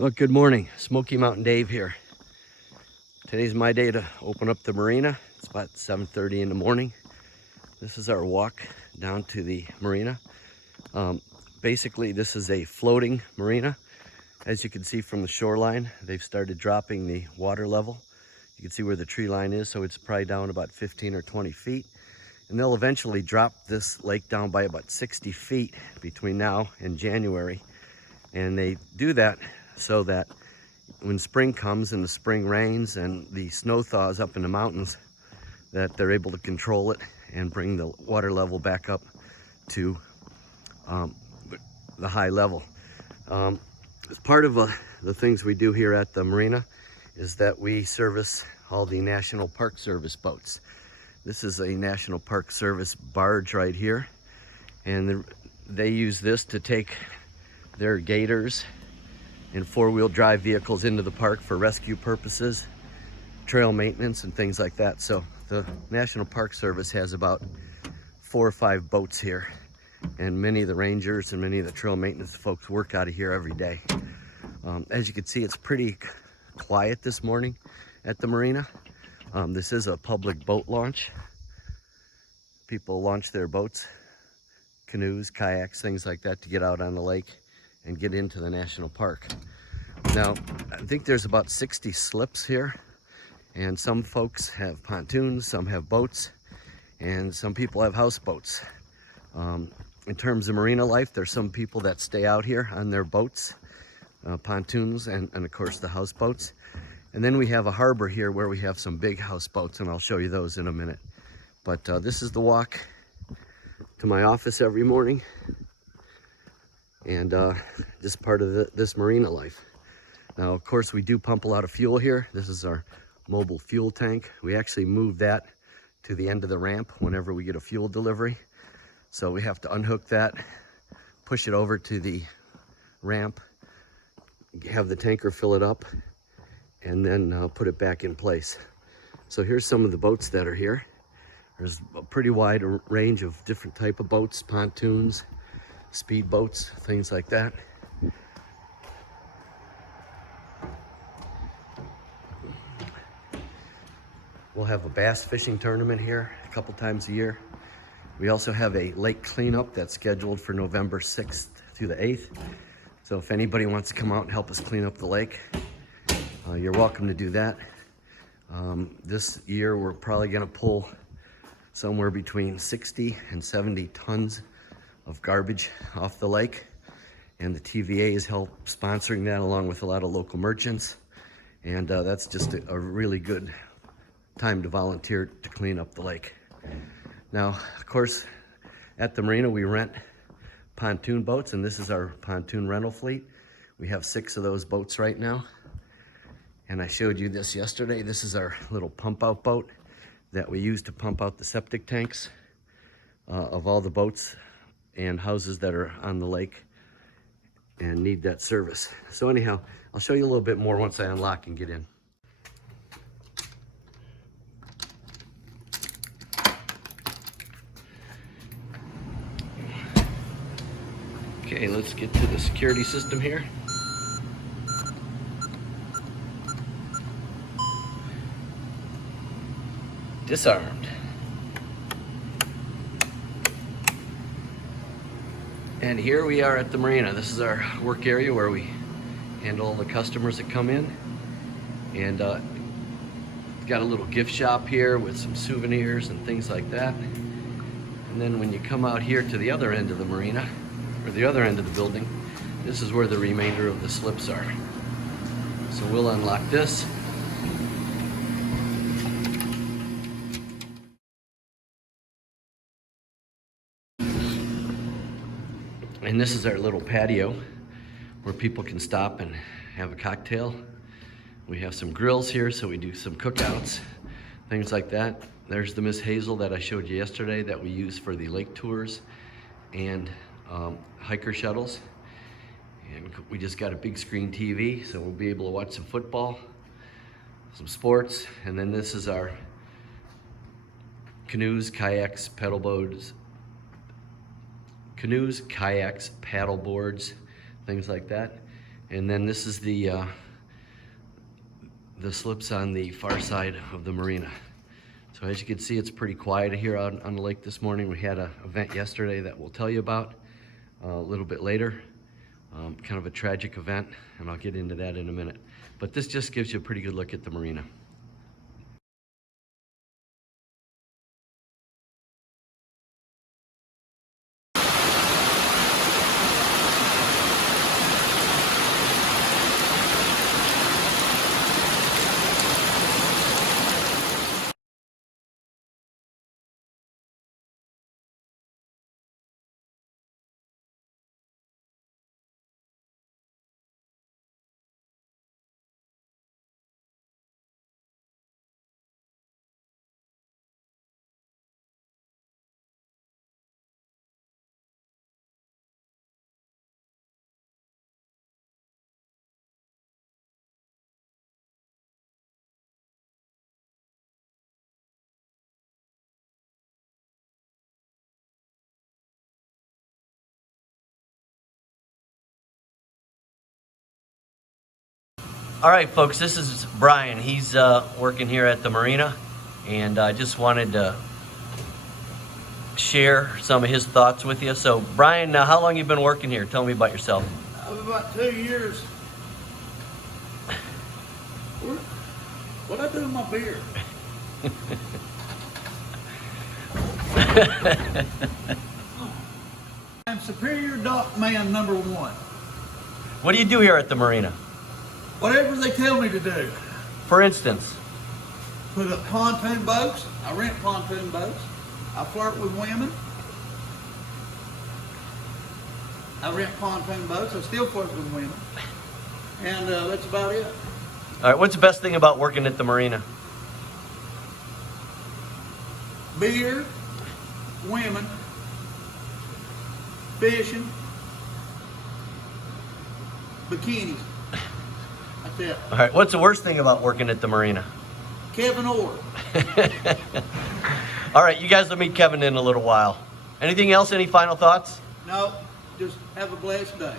Well, good morning. Smoky Mountain Dave here. Today's my day to open up the marina. It's about 7:30 in the morning. This is our walk down to the marina. Basically, this is a floating marina. As you can see from the shoreline, they've started dropping the water level. You can see where the tree line is, so it's probably down about 15 or 20 feet. And they'll eventually drop this lake down by about 60 feet between now and January. And they do that so that when spring comes and the spring rains and the snow thaws up in the mountains, that they're able to control it and bring the water level back up to the high level. As part of the things we do here at the marina is that we service all the National Park Service boats. This is a National Park Service barge right here, and they use this to take their gators and four-wheel drive vehicles into the park for rescue purposes, trail maintenance, and things like that. So the National Park Service has about 4 or 5 boats here, and many of the rangers and many of the trail maintenance folks work out of here every day. As you can see, it's pretty quiet this morning at the marina. This is a public boat launch. People launch their boats, canoes, kayaks, things like that to get out on the lake and get into the national park. Now, I think there's about 60 slips here, and some folks have pontoons, some have boats, and some people have houseboats. In terms of Marina Life, there's some people that stay out here on their boats, pontoons, and of course the houseboats. And then we have a harbor here where we have some big houseboats, and I'll show you those in a minute. But this is the walk to my office every morning, and just part of this marina life. Now, of course, we do pump a lot of fuel here. This is our mobile fuel tank. We actually move that to the end of the ramp whenever we get a fuel delivery. So we have to unhook that, push it over to the ramp, have the tanker fill it up, and then put it back in place. So here's some of the boats that are here. There's a pretty wide range of different type of boats, pontoons, speed boats, things like that. We'll have a bass fishing tournament here a couple times a year. We also have a lake cleanup that's scheduled for November 6th through the 8th. So if anybody wants to come out and help us clean up the lake, you're welcome to do that. This year we're probably gonna pull somewhere between 60 and 70 tons of garbage off the lake, and the TVA is help sponsoring that along with a lot of local merchants, and that's just a really good time to volunteer to clean up the lake. Now, of course, at the marina we rent pontoon boats, and this is our pontoon rental fleet. We have 6 of those boats right now, and I showed you this yesterday. This is our little pump out boat that we use to pump out the septic tanks of all the boats and houses that are on the lake and need that service. So anyhow, I'll show you a little bit more once I unlock and get in. Okay, let's get to the security system here. Disarmed. And here we are at the marina. This is our work area where we handle all the customers that come in. And got a little gift shop here with some souvenirs and things like that. And then when you come out here to the other end of the marina, or the other end of the building, this is where the remainder of the slips are. So we'll unlock this. And this is our little patio where people can stop and have a cocktail. We have some grills here, so we do some cookouts, things like that. There's the Miss Hazel that I showed you yesterday that we use for the lake tours and hiker shuttles. And we just got a big screen TV, so we'll be able to watch some football, some sports. And then this is our canoes, kayaks, paddle boats, paddle boards, things like that. And then this is the slips on the far side of the marina. So as you can see, it's pretty quiet here on the lake this morning. We had an event yesterday that we'll tell you about a little bit later. Kind of a tragic event, and I'll get into that in a minute. But this just gives you a pretty good look at the marina. All right, folks, this is Brian. He's working here at the marina, and I just wanted to share some of his thoughts with you. So, Brian, how long you been working here? Tell me about yourself. About 2 years. What'd I do with my beard? I'm Superior Dock Man number 1. What do you do here at the marina? Whatever they tell me to do. For instance? Put up pontoon boats. I rent pontoon boats. I flirt with women. I rent pontoon boats. I still flirt with women. And that's about it. All right, what's the best thing about working at the marina? Beer, women, fishing, bikinis. That's it. All right, what's the worst thing about working at the marina? Kevin Orr. All right, you guys will meet Kevin in a little while. Anything else? Any final thoughts? No, just have a blessed day.